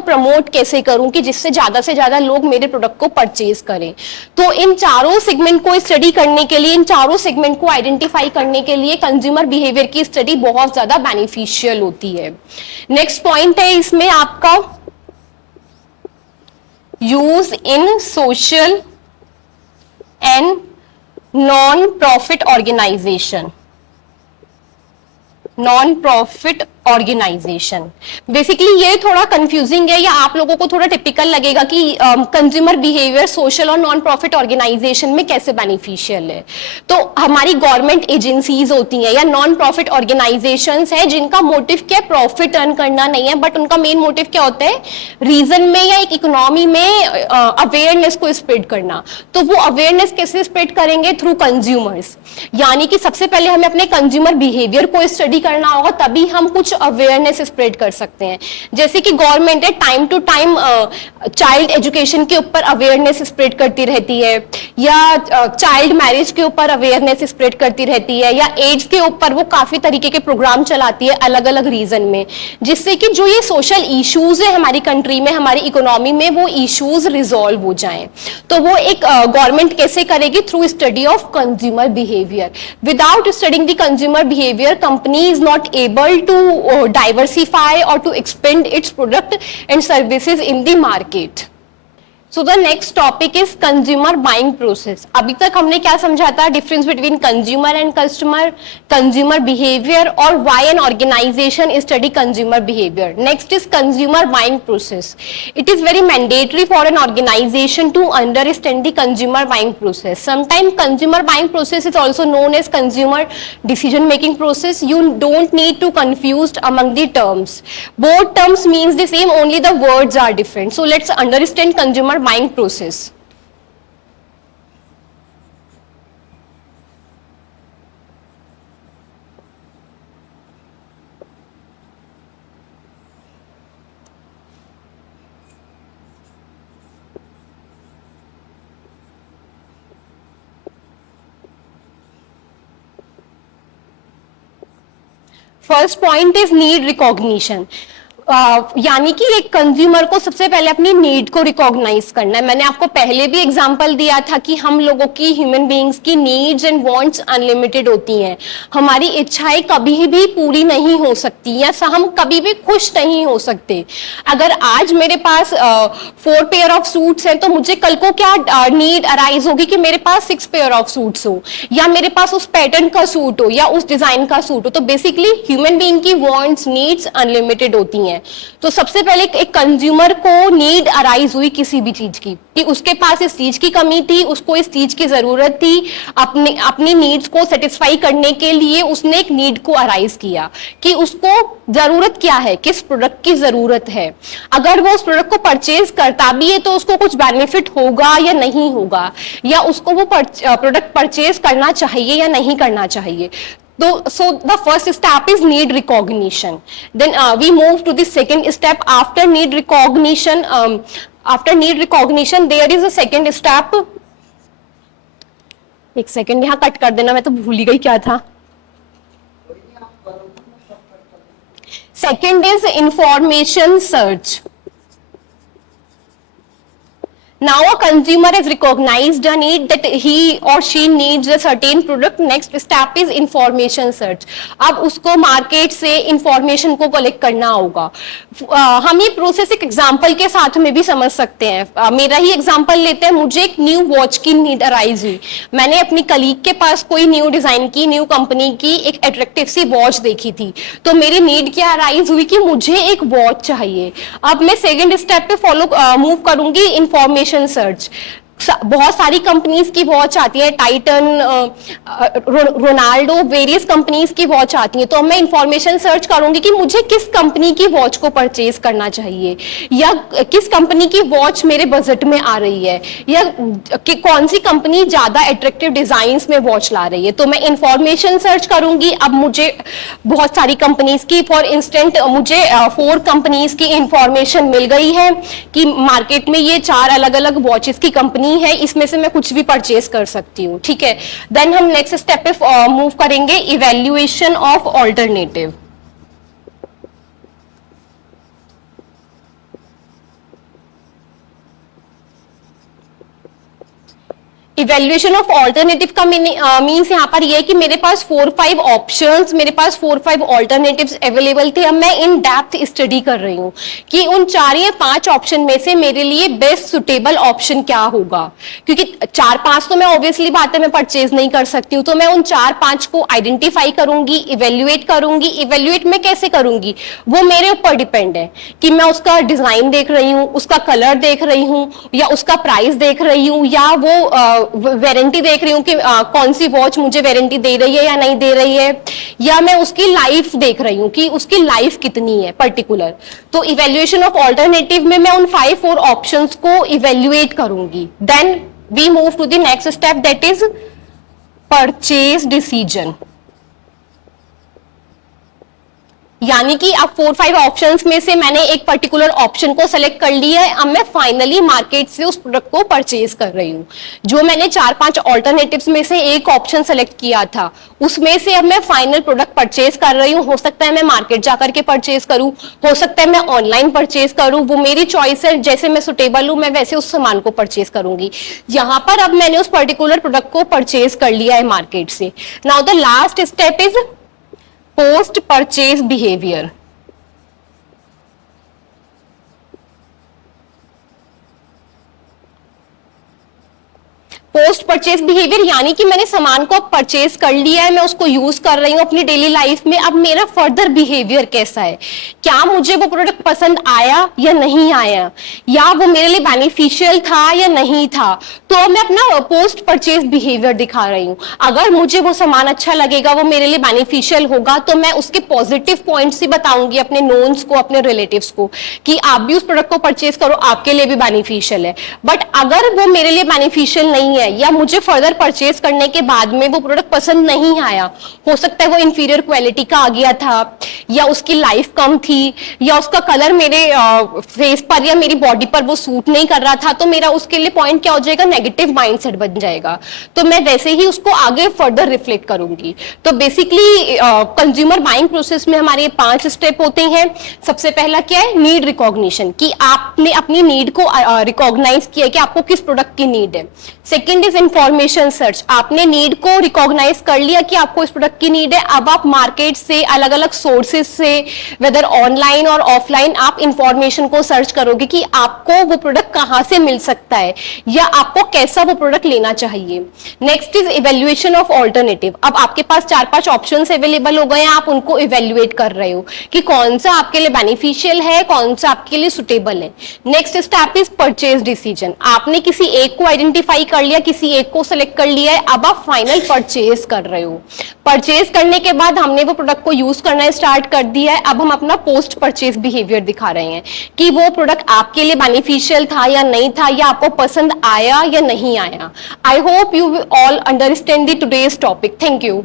को प्रमोट कैसे करूं कि जिससे ज्यादा से ज्यादा लोग मेरे प्रोडक्ट को परचेज करें। तो इन चारों सेगमेंट को स्टडी करने के लिए, इन चारों सेगमेंट को आइडेंटिफाई करने के लिए कंज्यूमर बिहेवियर की स्टडी बहुत ज्यादा बेनिफिशियल होती है। नेक्स्ट पॉइंट है इसमें आपका use in social and non profit organization. Non profit organization basically ये थोड़ा कंफ्यूजिंग है या आप लोगों को थोड़ा टिपिकल लगेगा कि कंज्यूमर बिहेवियर सोशल और नॉन प्रॉफिट ऑर्गेनाइजेशन में कैसे बेनिफिशियल है। तो हमारी गवर्नमेंट एजेंसीज होती हैं या नॉन प्रॉफिट ऑर्गेनाइजेशंस हैं जिनका मोटिव क्या है, प्रॉफिट अर्न करना नहीं है, बट उनका मेन मोटिव क्या होता है, रीजन में या एक इकोनॉमी में अवेयरनेस को स्प्रेड करना। तो वो अवेयरनेस कैसे स्प्रेड करेंगे, थ्रू कंज्यूमर्स। यानी कि सबसे पहले हमें अपने कंज्यूमर बिहेवियर को स्टडी करना होगा, तभी हम कुछ अवेयरनेस स्प्रेड कर सकते हैं। जैसे कि गवर्नमेंट है time to time child education के ऊपर अवेयरनेस स्प्रेड करती रहती है, या चाइल्ड मैरिज के ऊपर अवेयरनेस स्प्रेड करती रहती है, या एड्स के ऊपर वो काफी तरीके के प्रोग्राम चलाती है अलग अलग रीजन में, जिससे कि जो ये सोशल इश्यूज है हमारी कंट्री में, हमारी इकोनॉमी में, वो इश्यूज रिजॉल्व हो जाएं। तो वो एक गवर्नमेंट कैसे करेगी, through study of consumer behaviour. Without studying the consumer behaviour, company is not able to diversify or to expand its product and services in the market. So the next topic is consumer buying process. अभी तक हमने क्या समझा था, difference between consumer and customer, consumer behaviour और why an organisation study consumer behaviour. Next is consumer buying process. It is very mandatory for an organisation to understand the consumer buying process. Sometime consumer buying process is also known as consumer decision making process. You don't need to confused among the terms. Both terms means the same, only the words are different. So let's understand consumer buying process. First point is need recognition. यानी कि एक consumer को सबसे पहले अपनी need को recognise करना है। मैंने आपको पहले भी एग्जांपल दिया था कि हम लोगों की, ह्यूमन बीइंग्स की नीड्स एंड वांट्स अनलिमिटेड होती हैं। हमारी इच्छाएं कभी भी पूरी नहीं हो सकती या हम कभी भी खुश नहीं हो सकते। अगर आज मेरे पास 4 पेयर ऑफ सूट्स हैं, तो मुझे कल को क्या नीड अराइज होगी कि मेरे पास 6 पेयर ऑफ सूट्स हो, या मेरे पास उस पैटर्न का सूट हो या उस डिजाइन का सूट हो। तो बेसिकली ह्यूमन बीइंग की वांट्स, नीड्स अनलिमिटेड होती हैं। तो सबसे पहले एक कंज्यूमर को नीड अराइज हुई किसी भी चीज की, कि उसके पास इस चीज की कमी थी, उसको इस चीज की जरूरत थी, अपनी नीड्स को सेटिस्फाई करने के लिए उसने एक नीड को अराइज किया कि उसको जरूरत क्या है, किस प्रोडक्ट की जरूरत है। अगर वो उस प्रोडक्ट को परचेज करता भी है तो उसको कुछ बेनिफिट होगा या नहीं होगा, या उसको वो प्रोडक्ट परचेज करना चाहिए या नहीं करना चाहिए। So the first step is need recognition. Then we move to the second step. After need recognition, there is a second step. एक सेकेंड यहाँ कट कर देना, मैं तो भूल ही गई क्या था। Second is information search. Now a consumer has recognized a need that he or she needs a certain product. Next step is information search. अब उसको मार्केट से इंफॉर्मेशन को कलेक्ट करना होगा। हम ये प्रोसेस एक एग्जांपल के साथ में भी समझ सकते हैं। मेरा ही एग्जांपल लेते हैं। मुझे एक न्यू वॉच की नीड अराइज हुई। मैंने अपनी कलीग के पास कोई न्यू डिजाइन की, न्यू कंपनी की एक अट्रैक्टिव सी वॉच देखी थी। तो मेरी नीड क्या अराइज हुई कि मुझे एक वॉच चाहिए। अब मैं सेकेंड स्टेप पे मूव करूंगी, इंफॉर्मेशन सर्च। बहुत सारी कंपनीज की वॉच आती है, टाइटन, रोनाल्डो, वेरियस कंपनीज की वॉच आती है। तो मैं इंफॉर्मेशन सर्च करूंगी कि मुझे किस कंपनी की वॉच को परचेज करना चाहिए, या किस कंपनी की वॉच मेरे बजट में आ रही है, या कि कौन सी कंपनी ज्यादा अट्रैक्टिव डिजाइन्स में वॉच ला रही है। तो मैं इंफॉर्मेशन सर्च करूंगी। अब मुझे बहुत सारी कंपनीज की, फॉर इंस्टेंट मुझे 4 कंपनीज की इंफॉर्मेशन मिल गई है कि मार्केट में ये 4 अलग अलग वॉचेस की कंपनी है, इसमें से मैं कुछ भी परचेज कर सकती हूँ। ठीक है, देन हम नेक्स्ट स्टेप पे मूव करेंगे, evaluation of alternative. Evaluation of alternative का मीन्स यहाँ पर ये है कि मेरे पास 4-5 ऑप्शंस, मेरे पास 4-5 ऑल्टरनेटिव्स अवेलेबल थे। अब मैं इन डेप्थ स्टडी कर रही हूँ कि उन 4 या 5 ऑप्शन में से मेरे लिए बेस्ट सुटेबल ऑप्शन क्या होगा, क्योंकि 4-5 तो मैं ऑब्वियसली बात है मैं परचेज नहीं कर सकती हूँ। तो मैं उन 4-5 को आइडेंटिफाई करूंगी, इवेल्युएट करूंगी। इवेल्युएट मैं कैसे करूंगी वो मेरे ऊपर डिपेंड है कि मैं उसका डिजाइन देख रही हूँ, उसका कलर देख रही हूँ, या उसका प्राइस देख रही हूँ, या वो वारंटी देख रही हूँ कि कौन सी वॉच मुझे वारंटी दे रही है या नहीं दे रही है, या मैं उसकी लाइफ देख रही हूँ कि उसकी लाइफ कितनी है पर्टिकुलर। तो इवेल्युएशन ऑफ ऑल्टरनेटिव में मैं उन 5-4 ऑप्शंस को इवेल्युएट करूंगी। Then we move to the next step, that is purchase decision. यानी कि अब 4-5 ऑप्शंस में से मैंने एक पर्टिकुलर ऑप्शन को सेलेक्ट कर लिया है। अब मैं फाइनली मार्केट से उस प्रोडक्ट को परचेज कर रही हूँ। जो मैंने 4-5 ऑल्टरनेटिव्स में से एक ऑप्शन सेलेक्ट किया था उसमें से अब मैं फाइनल प्रोडक्ट परचेज कर रही हूँ। हो सकता है मैं मार्केट जाकर के परचेज करूँ, हो सकता है मैं ऑनलाइन परचेज करूँ, वो मेरी चॉइस है। जैसे मैं सुटेबल हूँ मैं वैसे उस सामान को परचेज करूंगी। यहाँ पर अब मैंने उस पर्टिकुलर प्रोडक्ट को परचेज कर लिया है मार्केट से। Now the last step is post purchase behaviour. Post purchase behaviour यानी कि मैंने सामान को परचेज कर लिया है, मैं उसको यूज कर रही हूँ अपनी डेली लाइफ में। अब मेरा फर्दर बिहेवियर कैसा है, क्या मुझे वो प्रोडक्ट पसंद आया या नहीं आया, या वो मेरे लिए बेनिफिशियल था या नहीं था। तो मैं अपना पोस्ट परचेज बिहेवियर दिखा रही हूँ। अगर मुझे वो सामान अच्छा लगेगा, वो मेरे लिए बेनिफिशियल होगा, तो मैं उसके पॉजिटिव पॉइंट्स ही बताऊंगी अपने नोन्स को, अपने रिलेटिव्स को कि आप भी उस प्रोडक्ट को परचेज करो, आपके लिए भी बेनिफिशियल है। बट अगर वो मेरे लिए बेनिफिशियल नहीं है या मुझे फर्दर परचेज करने के बाद में वो प्रोडक्ट पसंद नहीं आया, हो सकता है वो इंफीरियर क्वालिटी का आ गया था, या उसकी लाइफ कम थी, या उसका कलर मेरे फेस पर या मेरी बॉडी पर वो सूट नहीं कर रहा था, तो मेरा उसके लिए पॉइंट क्या हो जाएगा, नेगेटिव माइंडसेट बन जाएगा। तो मैं वैसे ही उसको आगे फर्दर रिफ्लेक्ट करूंगी। तो बेसिकली कंज्यूमर बाइंग प्रोसेस में हमारे 5 स्टेप होते हैं। सबसे पहला क्या है, नीड रिकॉग्निशन, कि आपने अपनी नीड को रिकॉग्नाइज किया कि आपको किस प्रोडक्ट की नीड है। सेकेंड इज इंफॉर्मेशन सर्च, आपने नीड को रिकॉग्नाइज कर लिया कि आपको इस प्रोडक्ट की नीड है। अब आप मार्केट से, अलग अलग सोर्सेज से, वेदर ऑनलाइन और ऑफलाइन, आप इंफॉर्मेशन को सर्च करोगे कि आपको वो प्रोडक्ट कहां से मिल सकता है या आपको कैसा वो प्रोडक्ट लेना चाहिए। Next is evaluation of alternative. अब आपके पास 4-5 ऑप्शंस अवेलेबल हो गए हैं, आप उनको इवेल्युएट कर रहे हो कि कौन सा आपके लिए बेनिफिशियल है, कौन सा आपके लिए सुटेबल है। Next step is purchase decision. आपने किसी एक को आइडेंटिफाई कर लिया, किसी एक को सेलेक्ट कर लिया है, अब आप फाइनल परचेज कर रहे हो। परचेज करने के बाद हमने वो प्रोडक्ट को यूज करना स्टार्ट कर दिया है। अब हम अपना पोस्ट परचेज बिहेवियर दिखा रहे हैं कि वो प्रोडक्ट आपके लिए बेनिफिशियल था या नहीं था, या आपको पसंद आया या नहीं आया। I hope you all understand the today's topic. Thank you.